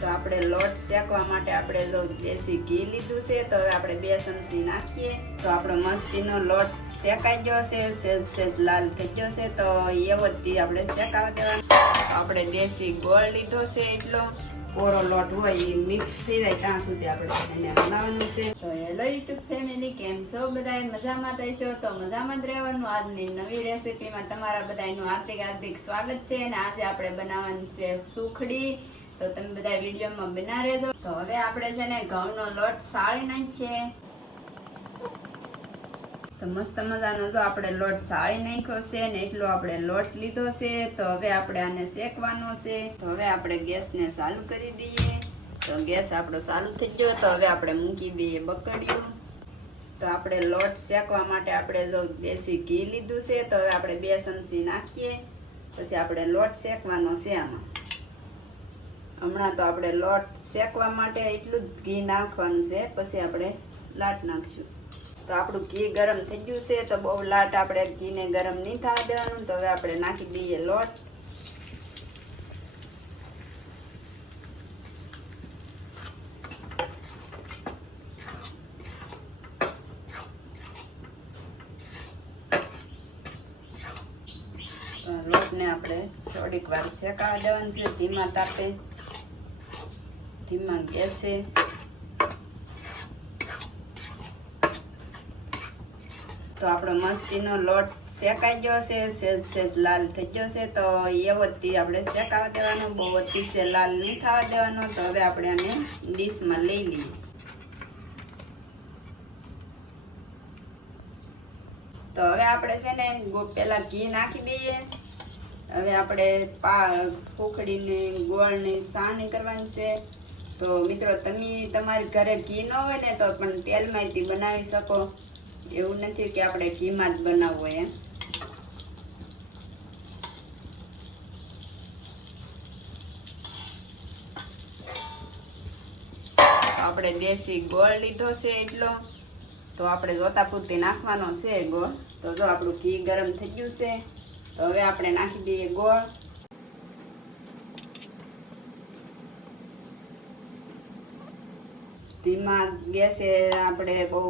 તો આપણે લોટ શેકવા માટે આપણે જો દેશી ઘી લીધું છે, તો હવે આપણે 2 ચમચી નાખીએ તો આપણો મસ્તીનો લોટ શેકાઈ ગયો છે, સેજ લાલ થઈ ગયો છે, તો એવો જ આપણે શેકાવા દેવાનો. તો આપણે દેશી ગોળ લીધો છે, એટલો કોરો લોટ હોય એ મિક્સ થઈ જાય ત્યાં સુધી આપણે એને બનાવવાનું છે. તો હેલો યુટ્યુબ ફેમિલી, કેમ છો બધા? મજામાં થઈશો તો મજામાં જ રહેવાનું. આજની નવી રેસીપીમાં તમારા બધાનું હાર્દિક સ્વાગત છે. અને આજે આપણે બનાવવાનું છે સુખડી. તો તમે બધા વિડીયોમાં બના રહેજો. તો હવે આપણે છે ને ઘઉંનો લોટ સાળી નાખીએ. તો મસ્ત મજાનો જો આપણે લોટ સાળી નાખ્યો છે ને એટલો આપણે લોટ લીધો છે. તો હવે આપણે આને શેકવાનો છે. તો હવે આપણે ગેસને ચાલુ કરી દઈએ. તો ગેસ આપણો ચાલુ થઈ ગયો. તો હવે આપણે મૂકી દઈએ બકડિયું. તો આપણે લોટ શેકવા માટે આપણે જો દેશી ઘી લીધું છે, તો હવે આપણે 2 ચમચી નાખીએ. પછી આપણે લોટ શેકવાનો છે આમાં. હમણાં તો આપણે લોટ શેકવા માટે એટલું જ ઘી નાખવાનું છે, પછી આપણે લાટ નાખશું. તો આપણું ઘી ગરમ થઈ ગયું છે. તો બહુ લાટ આપણે ઘીને ગરમ નહીં થવા દેવાનું. તો હવે આપણે નાખી દઈએ લોટ. લોટને આપણે થોડીક વાર શેકાવા દેવાનું છે, ધીમા તાપે, ધીમા ગેસે. તો આપણો મસ્તીનો લોટ શેકાઈ ગયો છે, સેજ લાલ થઈ ગયો છે. તો એવો જ આપણે શેકાવા દેવાનો, બહુ અતિશય લાલ નહીં થવા દેવાનો. તો હવે આપણે આને ડીશમાં લઈ લઈએ. તો હવે આપણે છે ને પેલા ઘી નાખી દઈએ. હવે આપણે ફૂકડીની ગોળની સાણી કરવાની છે. તો મિત્રો, તમે તમારી ઘરે ઘી ન હોય ને તો પણ તેલમાંથી બનાવી શકો. એવું નથી કે આપણે ઘીમાં જ બનાવવું હોય એમ. આપણે દેશી ગોળ લીધો છે એટલો. તો આપણે જોતા પૂરતી નાખવાનો છે ગોળ. તો જો આપણું ઘી ગરમ થઈ ગયું છે. તો હવે આપણે નાખી દઈએ ગોળ. ધીમા ગેસે આપણે બહુ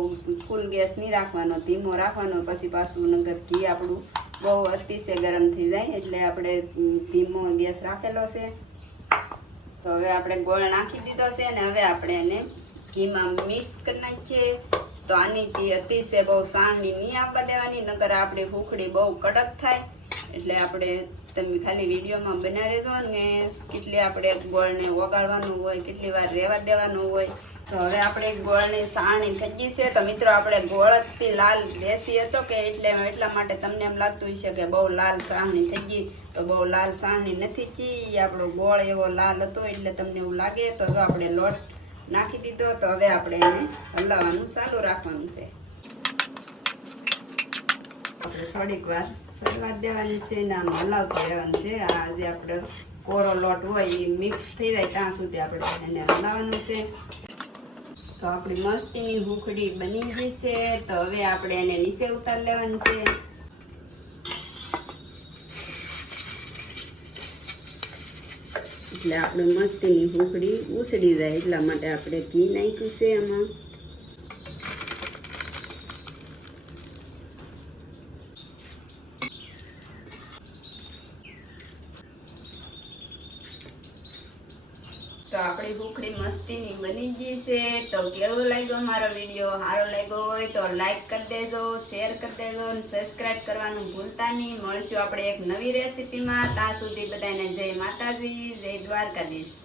ફૂલ ગેસ નહીં રાખવાનો, ધીમો રાખવાનો. પછી પાછું નગર ઘી આપણું બહુ અતિશય ગરમ થઈ જાય, એટલે આપણે ધીમો ગેસ રાખેલો છે. તો હવે આપણે ગોળ નાખી દીધો છે ને હવે આપણે એને ઘીમાં મિક્સ કરી નાખીએ. તો આની ઘી અતિશય બહુ સાણી નહીં આપવા દેવાની, નકર આપણી ફૂકડી બહુ કડક થાય. એટલે આપણે તમે ખાલી વિડીયોમાં બના રહેજો ને કેટલી આપણે ગોળને ઓગાળવાનું હોય, કેટલી વાર રહેવા દેવાનું હોય. તો હવે આપણે ગોળની સાણી થઈ ગઈ છે. તો મિત્રો, આપણે ગોળ જ લાલ દેશી હતો કે એટલા માટે તમને એમ લાગતું હશે કે બહુ લાલ સાણી થઈ ગઈ. તો બહુ લાલ સાણી નથી થઈ, આપણો ગોળ એવો લાલ હતો એટલે તમને એવું લાગે. તો જો આપણે લોટ નાખી દીધો. તો હવે આપણે એને હલાવવાનું ચાલુ રાખવાનું છે. આપણે થોડીક વાર સળવા દેવાની છે ને આમ હલાવતું રહેવાનું છે. આ જે આપણે કોરો લોટ હોય એ મિક્સ થઈ જાય ત્યાં સુધી આપણે એને હલાવવાનું છે. તો આપણી મસ્તીની ભૂખડી બની ગઈ છે. તો હવે આપણે એને નીચે ઉતારી લેવાની છે. એટલે આપણે મસ્તીની ભૂખડી ઉછળી જાય એટલા માટે આપણે ઘી નાખ્યું છે એમાં. તો આપણી ભૂખડી મસ્તીની બની ગઈ છે. તો કેવો લાગ્યો મારો વિડીયો? સારો લાગ્યો હોય તો લાઈક કરી દેજો, શેર કરી દેજો અને સબસ્ક્રાઈબ કરવાનું ભૂલતા નહીં. મળશું આપણે એક નવી રેસીપીમાં. ત્યાં સુધી બધાને જય માતાજી, જય દ્વારકાધીશ.